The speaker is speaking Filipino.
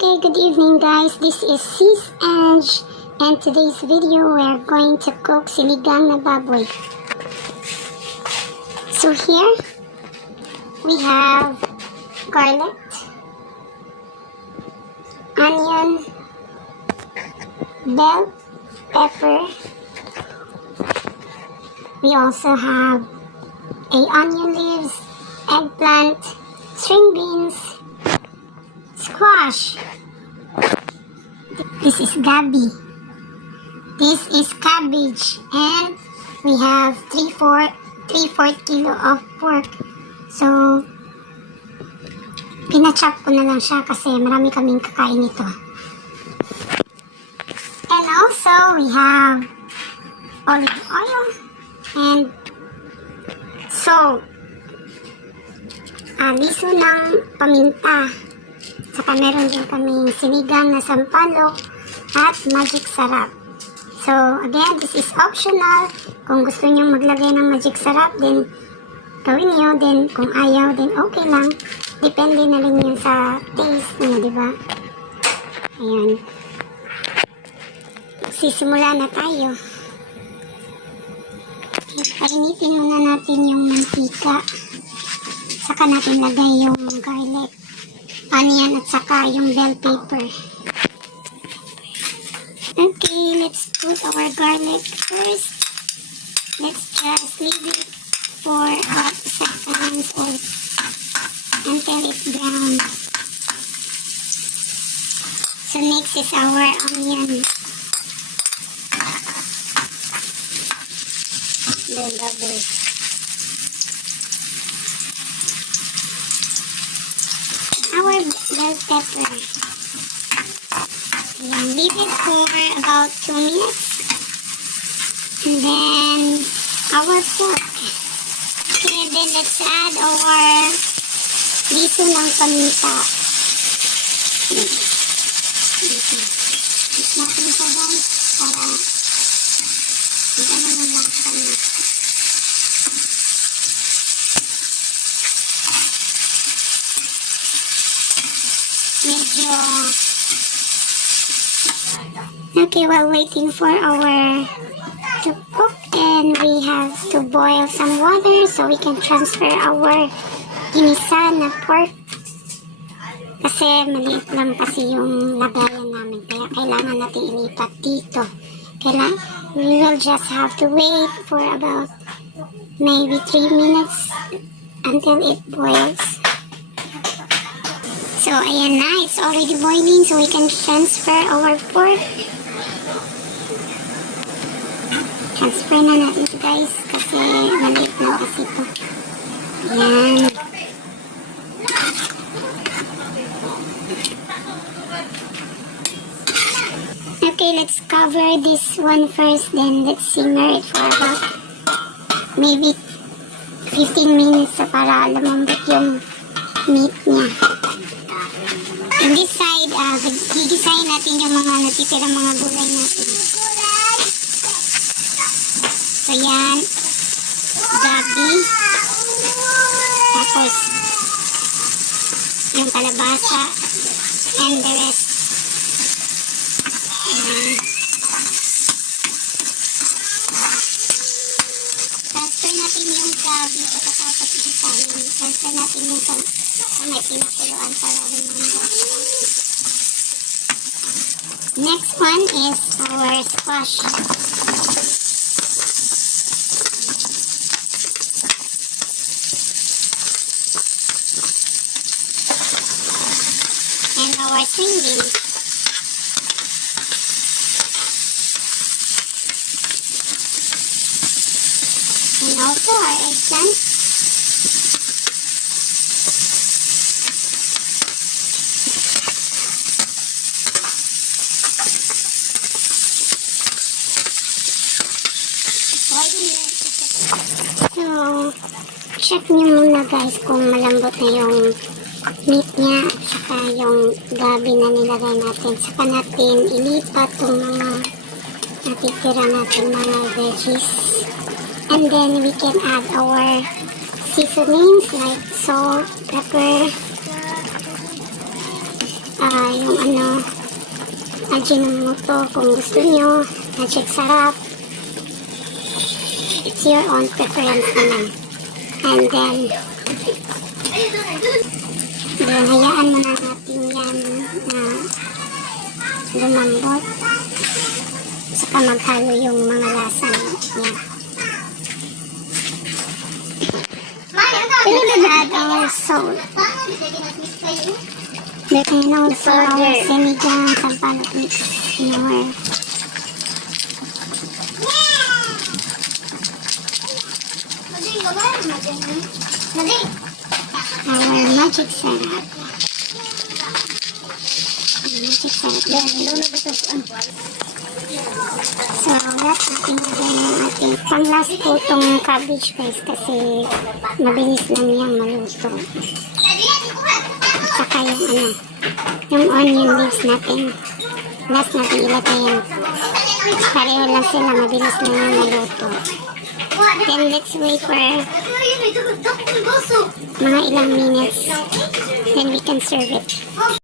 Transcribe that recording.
Okay, good evening guys. This is Sis Ange, and today's video we are going to cook sinigang na baboy. So here we have garlic, onion, bell pepper. We also have onion leaves, eggplant, string beans, squash. This is gabi. This is cabbage, and we have 3/4 kilo of pork. So pinachop ko na lang siya kasi marami kaming kakain nito. And also we have olive oil and salt. Liso ng paminta. Saka meron din kaming sinigang na sampaloc at magic sarap. So again, this is optional. Kung gusto nyo maglagay ng magic sarap, then gawin nyo. Then kung ayaw, then okay lang. Depende na rin yun sa taste nyo, diba? Ayan. Sisimula na tayo. Painitin muna natin yung mantika. Saka natin lagay yung garlic, onion, at saka yung bell pepper. Okay, let's put our garlic first. Let's just leave it for about seconds or until it browns. So next is our onion. Then double. Our bell pepper. And leave it for about 2 minutes. And then our pork. Okay, then let's add our liso ng paminta. Mix natin siya guys para hindi na nalasa kami. Okay, while waiting for our to cook, and we have to boil some water so we can transfer our ginisa na pork. Kasi maliit lang kasi yung lagayan namin, kaya kailangan natin ilipat dito. We will just have to wait for about maybe 3 minutes until it boils. So, ayan na. It's already boiling, so we can transfer our pork. Transfer na natin ito, guys, kasi maliit na kasi ito. Ayan. Okay, let's cover this one first, then let's simmer it for about maybe 15 minutes para lumambot yung meat niya. In this side, gigisahin natin yung mga natitirang mga gulay natin. So yan, gabi, tapos yung kalabasa, and the rest. Transfer natin yung gabi, tapos gigisahin. Transfer natin yung sa may pinakuluan para lumambot. Next one is our squash. And our string beans. And also our eggplant. So, check nyo muna guys kung malambot na yung meat niya at saka yung gabi na nilagay natin. Saka natin ilipat yung mga natitira natin mga veggies. And then we can add our seasonings like salt, pepper, yung Ajinomoto kung gusto nyo, magic sarap. It's your own preference naman. And then, hayaan muna natin yan na lumambot. Saka maghalo yung mga lasa niya. Add our salt. And also our sinigang, sampaloc mix, knorr. Our magic sarap. So, last natin lagyan yung ating pang-last po itong cabbage guys kasi mabilis lang yung maluto. At saka yung onion leaves natin. Last natin ilagay yan. Pareho lang sila, mabilis lang yung maluto. Then let's wait for mga ilang minutes. Then we can serve it.